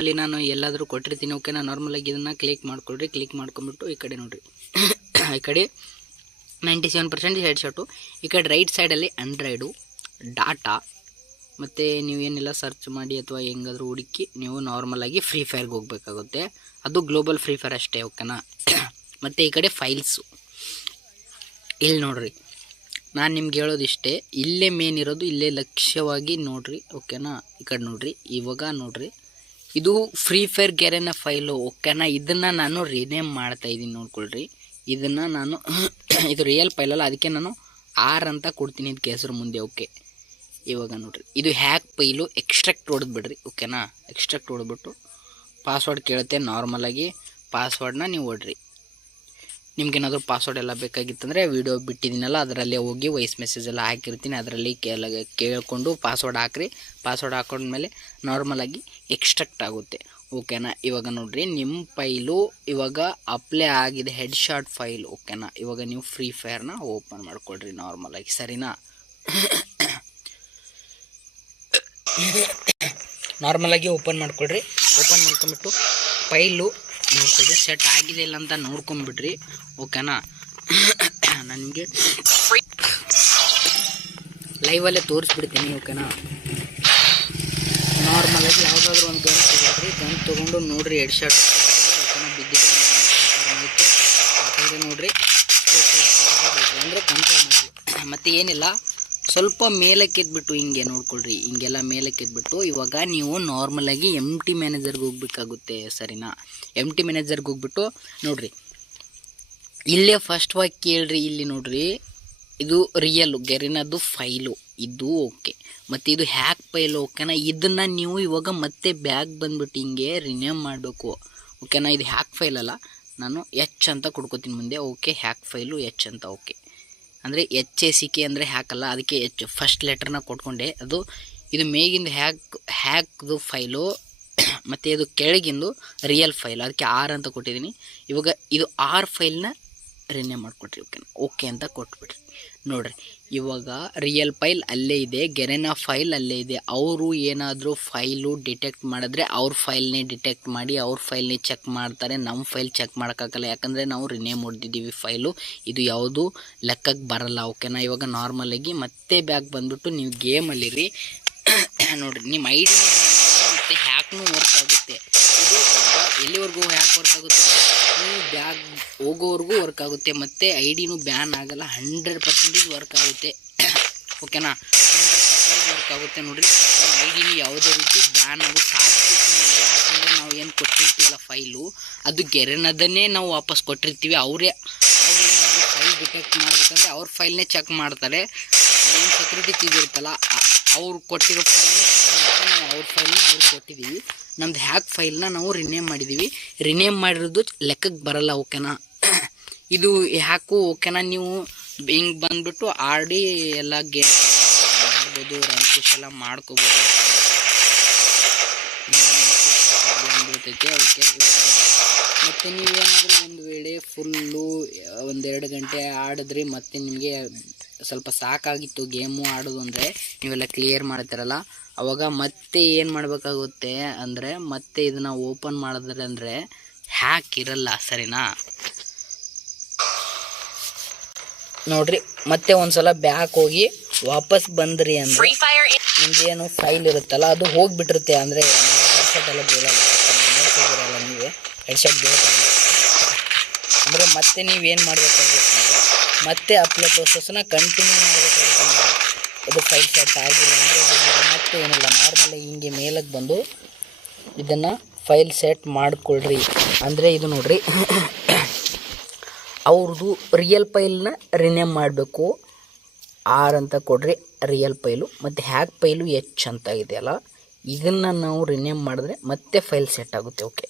ಅಲ್ಲಿ ನಾನು ಎಲ್ಲಾದರೂ ಕೊಟ್ಟಿರ್ತೀನಿ ಓಕೆನಾ. ನಾರ್ಮಲಾಗಿ ಇದನ್ನು ಕ್ಲಿಕ್ ಮಾಡ್ಕೊಳ್ರಿ. ಕ್ಲಿಕ್ ಮಾಡ್ಕೊಂಬಿಟ್ಟು ಈ ಕಡೆ ನೋಡಿರಿ ಈ ಕಡೆ 97% ಹೆಡ್ಶಾಟು. ಈ ಕಡೆ ರೈಟ್ ಸೈಡಲ್ಲಿ ಆಂಡ್ರಾಯ್ಡು ಡಾಟಾ ಮತ್ತು ನೀವೇನೆಲ್ಲ ಸರ್ಚ್ ಮಾಡಿ ಅಥವಾ ಹೆಂಗಾದರೂ ಹುಡುಕಿ ನೀವು ನಾರ್ಮಲಾಗಿ ಫ್ರೀ ಫೈರ್ಗೆ ಹೋಗಬೇಕಾಗುತ್ತೆ. ಅದು ಗ್ಲೋಬಲ್ ಫ್ರೀ ಫೈರ್ ಅಷ್ಟೇ ಓಕೆನಾ. ಮತ್ತು ಈ ಕಡೆ ಫೈಲ್ಸು ಇಲ್ಲಿ ನೋಡಿರಿ. ನಾನು ನಿಮ್ಗೆ ಹೇಳೋದಿಷ್ಟೇ, ಇಲ್ಲೇ ಮೇನ್ ಇರೋದು, ಇಲ್ಲೇ ಲಕ್ಷ್ಯವಾಗಿ ನೋಡಿರಿ ಓಕೆನಾ. ಈ ಕಡೆ ನೋಡಿರಿ, ಇವಾಗ ನೋಡಿರಿ, ಇದು ಫ್ರೀ ಫೈರ್ ಗೆರೆನ ಫೈಲು ಓಕೆನಾ. ಇದನ್ನು ನಾನು ರಿನೇಮ್ ಮಾಡ್ತಾಯಿದ್ದೀನಿ ನೋಡ್ಕೊಳ್ರಿ. ಇದನ್ನು ನಾನು ಇದು ರಿಯಲ್ ಫೈಲಲ್ಲ, ಅದಕ್ಕೆ ನಾನು ಆರ್ ಅಂತ ಕೊಡ್ತೀನಿ ಇದಕ್ಕೆ ಹೆಸರು ಮುಂದೆ. ಓಕೆ, ಇವಾಗ ನೋಡಿರಿ, ಇದು ಹ್ಯಾಕ್ ಫೈಲು. ಎಕ್ಸ್ಟ್ರಾಕ್ಟ್ ಹೊಡೆದ್ಬಿಡ್ರಿ ಓಕೆನಾ. ಎಕ್ಸ್ಟ್ರಾಕ್ಟ್ ಹೊಡೆದ್ಬಿಟ್ಟು ಪಾಸ್ವರ್ಡ್ ಕೇಳುತ್ತೆ. ನಾರ್ಮಲಾಗಿ ಪಾಸ್ವರ್ಡ್ನ ನೀವು ಹೊಡ್ರಿ. ನಿಮ್ಗೇನಾದರೂ ಪಾಸ್ವರ್ಡ್ ಎಲ್ಲ ಬೇಕಾಗಿತ್ತಂದರೆ ವೀಡಿಯೋ ಬಿಟ್ಟಿದ್ದೀನಲ್ಲ ಅದರಲ್ಲೇ ಹೋಗಿ ವಾಯ್ಸ್ ಮೆಸೇಜ್ ಎಲ್ಲ ಹಾಕಿರ್ತೀನಿ, ಅದರಲ್ಲಿ ಕೇಳಿಕೊಂಡು ಪಾಸ್ವರ್ಡ್ ಹಾಕ್ರಿ. ಪಾಸ್ವರ್ಡ್ ಹಾಕೊಂಡ್ಮೇಲೆ ನಾರ್ಮಲಾಗಿ ಎಕ್ಸ್ಟ್ರಾಕ್ಟ್ ಆಗುತ್ತೆ ಓಕೆನಾ. ಇವಾಗ ನೋಡಿರಿ, ನಿಮ್ಮ ಫೈಲು ಇವಾಗ ಅಪ್ಲೈ ಆಗಿದೆ, ಹೆಡ್ ಶಾಟ್ ಫೈಲ್ ಓಕೆನಾ. ಇವಾಗ ನೀವು ಫ್ರೀ ಫೈರ್ನ ಓಪನ್ ಮಾಡ್ಕೊಳ್ರಿ ನಾರ್ಮಲಾಗಿ, ಸರಿನಾ. ನಾರ್ಮಲಾಗಿ ಓಪನ್ ಮಾಡ್ಕೊಳ್ರಿ. ಓಪನ್ ಮಾಡ್ಕೊಂಬಿಟ್ಟು ಫೈಲು ನೋಡ್ಕೊಳ್ರಿ, ಸೆಟ್ ಆಗಿದೆ ಇಲ್ಲ ಅಂತ ನೋಡ್ಕೊಂಬಿಡ್ರಿ ಓಕೆನಾ. ನಾನು ನಿಮಗೆ ಲೈವಲ್ಲೇ ತೋರಿಸ್ಬಿಡ್ತೀನಿ ಓಕೆನಾ. ನಾರ್ಮಲಾಗಿ ಯಾವುದಾದ್ರೂ ಒಂದು ಗನ್ ತಗೊಳ್ರಿ. ಗನ್ ತೊಗೊಂಡು ನೋಡಿರಿ, ಹೆಡ್ ಶಾಟ್ ಓಕೆನಾ ಬಿದ್ದಿದೆ ಯಾಕಂದರೆ ನೋಡಿರಿ ಅಂದರೆ ಕನ್ಫರ್ಮ್ ಆಗಿ. ಮತ್ತು ಏನಿಲ್ಲ, ಸ್ವಲ್ಪ ಮೇಲಕ್ಕೆ ಎದ್ಬಿಟ್ಟು ಹಿಂಗೆ ನೋಡ್ಕೊಳ್ರಿ, ಹಿಂಗೆಲ್ಲ ಮೇಲಕ್ಕೆ ಎದ್ಬಿಟ್ಟು ಇವಾಗ ನೀವು ನಾರ್ಮಲಾಗಿ MT ಮ್ಯಾನೇಜರ್ಗೆ ಹೋಗ್ಬೇಕಾಗುತ್ತೆ, ಸರಿನಾ. MT ಮ್ಯಾನೇಜರ್ಗೆ ಹೋಗ್ಬಿಟ್ಟು ನೋಡಿರಿ, ಇಲ್ಲೇ ಫಸ್ಟ್ವಾಗಿ ಕೇಳ್ರಿ. ಇಲ್ಲಿ ನೋಡಿರಿ, ಇದು ರಿಯಲ್ಲು ಗೆರಿನದು ಫೈಲು ಇದು ಓಕೆ. ಮತ್ತು ಇದು ಹ್ಯಾಕ್ ಫೈಲು ಓಕೆನಾ. ಇದನ್ನು ನೀವು ಇವಾಗ ಮತ್ತೆ ಬ್ಯಾಗ್ ಬಂದುಬಿಟ್ಟು ಹಿಂಗೆ ರಿನೇಮ್ ಮಾಡಬೇಕು ಓಕೆನಾ. ಇದು ಹ್ಯಾಕ್ ಫೈಲ್ ಅಲ್ಲ, ನಾನು H ಅಂತ ಕೊಡ್ಕೋತೀನಿ ಮುಂದೆ. ಓಕೆ, ಹ್ಯಾಕ್ ಫೈಲು H ಅಂತ ಓಕೆ. ಅಂದರೆ HACK ಅಂದರೆ ಹ್ಯಾಕಲ್ಲ, ಅದಕ್ಕೆ H ಫಸ್ಟ್ ಲೆಟ್ರನ್ನ ಕೊಟ್ಕೊಂಡೆ. ಅದು ಇದು ಮೇಗಿಂದು ಹ್ಯಾಕ್ದು ಫೈಲು ಮತ್ತು ಇದು ಕೆಳಗಿಂದು ರಿಯಲ್ ಫೈಲ್, ಅದಕ್ಕೆ ಆರ್ ಅಂತ ಕೊಟ್ಟಿದ್ದೀನಿ. ಇವಾಗ ಇದು ಆರ್ ಫೈಲ್ನ ರಿನೇಮ್ ಮಾಡಿಕೊಟ್ರಿ ಓಕೆನಾ. ಓಕೆ ಅಂತ ಕೊಟ್ಬಿಡ್ರಿ. ನೋಡಿರಿ, ಇವಾಗ ರಿಯಲ್ ಫೈಲ್ ಅಲ್ಲೇ ಇದೆ, ಗೆರೆನ ಫೈಲ್ ಅಲ್ಲೇ ಇದೆ. ಅವರು ಏನಾದರೂ ಫೈಲು ಡಿಟೆಕ್ಟ್ ಮಾಡಿದ್ರೆ ಅವ್ರ ಫೈಲ್ನೇ ಡಿಟೆಕ್ಟ್ ಮಾಡಿ ಅವ್ರ ಫೈಲ್ನೇ ಚೆಕ್ ಮಾಡ್ತಾರೆ. ನಮ್ಮ ಫೈಲ್ ಚೆಕ್ ಮಾಡೋಕ್ಕಾಗಲ್ಲ, ಯಾಕಂದರೆ ನಾವು ರಿನೇಮ್ ಹೊಡೆದಿದ್ದೀವಿ ಫೈಲು. ಇದು ಯಾವುದು ಲೆಕ್ಕಕ್ಕೆ ಬರಲ್ಲ ಓಕೆನಾ. ಇವಾಗ ನಾರ್ಮಲಾಗಿ ಮತ್ತೆ ಬ್ಯಾಗ್ ಬಂದುಬಿಟ್ಟು ನೀವು ಗೇಮಲ್ಲಿರಿ. ನೋಡಿರಿ, ನಿಮ್ಮ ID ಮತ್ತು ಹ್ಯಾಕ್ನೂ ವರ್ಕ್ ಆಗುತ್ತೆ. ಇದು ಎಲ್ಲಿವರೆಗೂ ಹ್ಯಾಕ್ ವರ್ಕ್ ಆಗುತ್ತೆ, ನೀವು ಬ್ಯಾಗ್ ಹೋಗೋವರೆಗೂ ವರ್ಕ್ ಆಗುತ್ತೆ. ಮತ್ತು IDನೂ ಬ್ಯಾನ್ ಆಗಲ್ಲ, 100% ವರ್ಕ್ ಆಗುತ್ತೆ ಓಕೆನಾ. 100% ವರ್ಕ್ ಆಗುತ್ತೆ. ನೋಡಿರಿ, ನಮ್ಮ IDನೂ ಯಾವುದೇ ರೀತಿ ಬ್ಯಾನ್ ಆಗೋ ಸಾಧ್ಯತೆ ಇಲ್ಲ, ಯಾಕಂದರೆ ನಾವು ಏನು ಕೊಟ್ಟಿರ್ತೀವಲ್ಲ ಫೈಲು, ಅದು ಗೆರೆನದನ್ನೇ ನಾವು ವಾಪಸ್ ಕೊಟ್ಟಿರ್ತೀವಿ. ಅವ್ರೇನಾದರೂ ಫೈಲ್ ಡಿಟೆಕ್ಟ್ ಮಾಡಬೇಕಂದ್ರೆ ಅವ್ರ ಫೈಲ್ನೇ ಚೆಕ್ ಮಾಡ್ತಾರೆ. ಏನು ಸೆಕ್ಯೂರಿಟಿ ಇದಿರುತ್ತಲ್ಲ, ಅವ್ರು ಕೊಟ್ಟಿರೋ ಫೈಲ್ನೇ ಚೆಕ್ ಮಾಡ್ತಾರೆ. ನಾವು ಅವ್ರ ಫೈಲ್ನ ಅವ್ರಿಗೆ ಕೊಟ್ಟಿದ್ದೀವಿ. ನಮ್ದು ಹ್ಯಾಕ್ ಫೈಲ್ನ ನಾವು ರಿನೇಮ್ ಮಾಡಿದ್ದೀವಿ. ರಿನೇಮ್ ಮಾಡಿರೋದು ಲೆಕ್ಕಕ್ಕೆ ಬರಲ್ಲ ಓಕೆನಾ. ಇದು ಹ್ಯಾಕು ಓಕೆನಾ. ನೀವು ಹಿಂಗೆ ಬಂದುಬಿಟ್ಟು ಆಡಿ ಎಲ್ಲ ಗೇಮ್ ಮಾಡ್ಬೋದು, ರ್ಯಾಂಕೇಶ್ ಎಲ್ಲ ಮಾಡ್ಕೋಬೋದು ಬೀಳ್ತೈತೆ ಓಕೆ. ಮತ್ತು ನೀವೇನಾದರೂ ಒಂದು ವೇಳೆ ಫುಲ್ಲು 1-2 ಗಂಟೆ ಆಡಿದ್ರಿ, ಮತ್ತು ನಿಮಗೆ ಸ್ವಲ್ಪ ಸಾಕಾಗಿತ್ತು ಗೇಮು ಆಡೋದು ಅಂದರೆ, ನೀವೆಲ್ಲ ಕ್ಲಿಯರ್ ಮಾಡ್ತೀರಲ್ಲ, ಅವಾಗ ಮತ್ತೆ ಏನು ಮಾಡಬೇಕಾಗುತ್ತೆ ಅಂದರೆ, ಮತ್ತೆ ಇದನ್ನು ಓಪನ್ ಮಾಡಿದ್ರೆ ಅಂದರೆ ಹ್ಯಾಕ್ ಇರಲ್ಲ, ಸರಿನಾ. ನೋಡಿರಿ, ಮತ್ತೆ ಒಂದು ಸಲ ಬ್ಯಾಕ್ ಹೋಗಿ ವಾಪಸ್ ಬಂದ್ರಿ ಅಂದರೆ ನಿಮಗೇನು ಫೈಲ್ ಇರುತ್ತಲ್ಲ ಅದು ಹೋಗಿಬಿಟ್ಟಿರುತ್ತೆ. ಅಂದರೆ ಹೆಡ್ಶಾಟ್ ಎಲ್ಲ ಬೀಳಲ್ಲ, ನೋಡ್ತಿದ್ದೀರಲ್ಲ ನೀವೇ, ಹೆಡ್ಶಾಟ್ ಬೀಳ್ತಾಯಿಲ್ಲ. ಅಂದರೆ ಮತ್ತೆ ನೀವೇನು ಮಾಡಬೇಕಾಗುತ್ತೆ ಅಂದರೆ ಮತ್ತೆ ಅಪ್ಲೈ ಪ್ರೊಸೆಸ್ನ ಕಂಟಿನ್ಯೂ ಮಾಡಬೇಕಾಗುತ್ತೆ. ಇದು ಫೈಲ್ ಸೆಟ್ ಆಗಿಲ್ಲ ಅಂದರೆ ಮತ್ತೆ ಏನಿಲ್ಲ, ನಾರ್ಮಲಾಗಿ ಹಿಂಗೆ ಮೇಲಕ್ಕೆ ಬಂದು ಇದನ್ನು ಫೈಲ್ ಸೆಟ್ ಮಾಡಿಕೊಳ್ರಿ. ಅಂದರೆ ಇದು ನೋಡಿರಿ, ಅವ್ರದ್ದು ರಿಯಲ್ ಫೈಲ್ನ ರಿನೇಮ್ ಮಾಡಬೇಕು. ಆರ್ ಅಂತ ಕೊಡ್ರಿ ರಿಯಲ್ ಫೈಲು, ಮತ್ತು ಹ್ಯಾಕ್ ಫೈಲು H ಅಂತ ಇದೆಯಲ್ಲ, ಇದನ್ನು ನಾವು ರಿನೇಮ್ ಮಾಡಿದ್ರೆ ಮತ್ತೆ ಫೈಲ್ ಸೆಟ್ ಆಗುತ್ತೆ ಓಕೆ.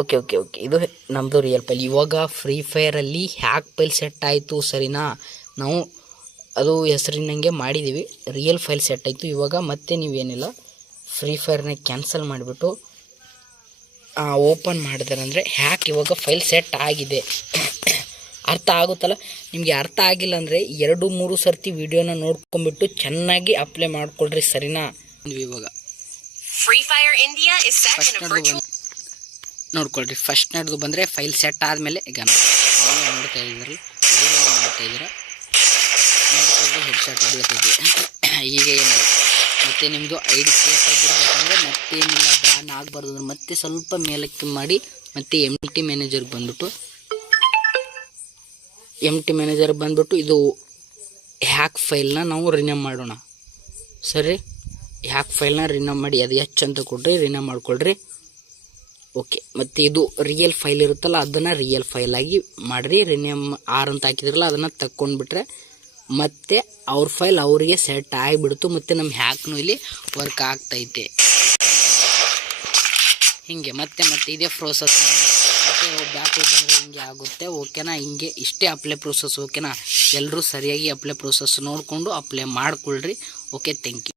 ಓಕೆ ಓಕೆ ಓಕೆ ಇದು ನಮ್ಮದು ರಿಯಲ್ ಫೈಲ್. ಇವಾಗ ಫ್ರೀ ಫೈರಲ್ಲಿ ಹ್ಯಾಕ್ ಫೈಲ್ ಸೆಟ್ ಆಯಿತು, ಸರಿನಾ. ನಾವು ಅದು ಹೆಸರಿನಂಗೆ ಮಾಡಿದ್ದೀವಿ, ರಿಯಲ್ ಫೈಲ್ ಸೆಟ್ ಆಯಿತು. ಇವಾಗ ಮತ್ತೆ ನೀವೇನಿಲ್ಲ, ಫ್ರೀ ಫೈರ್ನ ಕ್ಯಾನ್ಸಲ್ ಮಾಡಿಬಿಟ್ಟು ಓಪನ್ ಮಾಡಿದ್ರೆ ಅಂದರೆ ಹ್ಯಾಕ್ ಇವಾಗ ಫೈಲ್ ಸೆಟ್ ಆಗಿದೆ. ಅರ್ಥ ಆಗುತ್ತಲ್ಲ ನಿಮಗೆ. ಅರ್ಥ ಆಗಿಲ್ಲ ಅಂದರೆ 2-3 ಸರ್ತಿ ವಿಡಿಯೋನ ನೋಡ್ಕೊಂಬಿಟ್ಟು ಚೆನ್ನಾಗಿ ಅಪ್ಲೈ ಮಾಡ್ಕೊಳ್ರಿ, ಸರಿನಾ. ಇವಾಗ Free Fire India is set in a virtual. ನೋಡ್ಕೊಳ್ರಿ ಫಸ್ಟ್ ನಡ್ದು ಬಂದರೆ ಫೈಲ್ ಸೆಟ್ ಆದಮೇಲೆ ಈಗ ನೋಡ್ತಾ ಇದ್ರಲ್ಲಿ ನೋಡ್ತಾ ಇದ್ದೀರಾ ನೋಡ್ಕೊಂಡು ಹೆಡ್ ಶಾಟ್ ಬೀಳ್ತೈತಿ. ಈಗ ಏನಿಲ್ಲ ಮತ್ತು ನಿಮ್ಮದು ಐ ಡಿ ಸೇಫ್ ಆಗಿರ್ಬೇಕಂದ್ರೆ ಮತ್ತೇನಿಲ್ಲ ಬ್ಯಾನ್ ಆಗಬಾರ್ದು ಅಂದ್ರೆ ಮತ್ತೆ ಸ್ವಲ್ಪ ಮೇಲಕ್ಕೆ ಮಾಡಿ ಮತ್ತು MT ಮ್ಯಾನೇಜರ್ಗೆ ಬಂದ್ಬಿಟ್ಟು ಇದು ಹ್ಯಾಕ್ ಫೈಲ್ನ ನಾವು ರಿನೇಮ್ ಮಾಡೋಣ. ಸರಿ, ಹ್ಯಾಕ್ ಫೈಲ್ನ ರಿನೇಮ್ ಮಾಡಿ ಅದು ಎಚ್ ಅಂತ ಕೊಡ್ರಿ, ರಿನೇಮ್ ಮಾಡ್ಕೊಳ್ರಿ. ಓಕೆ, ಮತ್ತು ಇದು ರಿಯಲ್ ಫೈಲ್ ಇರುತ್ತಲ್ಲ ಅದನ್ನು ರಿಯಲ್ ಫೈಲ್ ಆಗಿ ಮಾಡಿರಿ. ರಿನೇಮ್ ಆರ್ ಅಂತ ಹಾಕಿದ್ರಲ್ಲ ಅದನ್ನು ತಕ್ಕೊಂಡ್ಬಿಟ್ರೆ ಮತ್ತೆ ಅವ್ರ ಫೈಲ್ ಅವರಿಗೆ ಸೆಟ್ ಆಗಿಬಿಡ್ತು ಮತ್ತು ನಮ್ಮ ಹ್ಯಾಕ್ನು ಇಲ್ಲಿ ವರ್ಕ್ ಆಗ್ತೈತೆ. ಹೀಗೆ ಮತ್ತೆ ಇದೇ ಪ್ರೋಸೆಸ್ ಮತ್ತು ಬ್ಯಾಕ್ ಬಂದರೆ ಹಿಂಗೆ ಆಗುತ್ತೆ. ಓಕೆನಾ, ಹಿಂಗೆ ಇಷ್ಟೇ ಅಪ್ಲೈ ಪ್ರೋಸೆಸ್. ಓಕೆನಾ, ಎಲ್ಲರೂ ಸರಿಯಾಗಿ ಅಪ್ಲೈ ಪ್ರೋಸೆಸ್ ನೋಡಿಕೊಂಡು ಅಪ್ಲೈ ಮಾಡ್ಕೊಳ್ರಿ. Okay, thank you.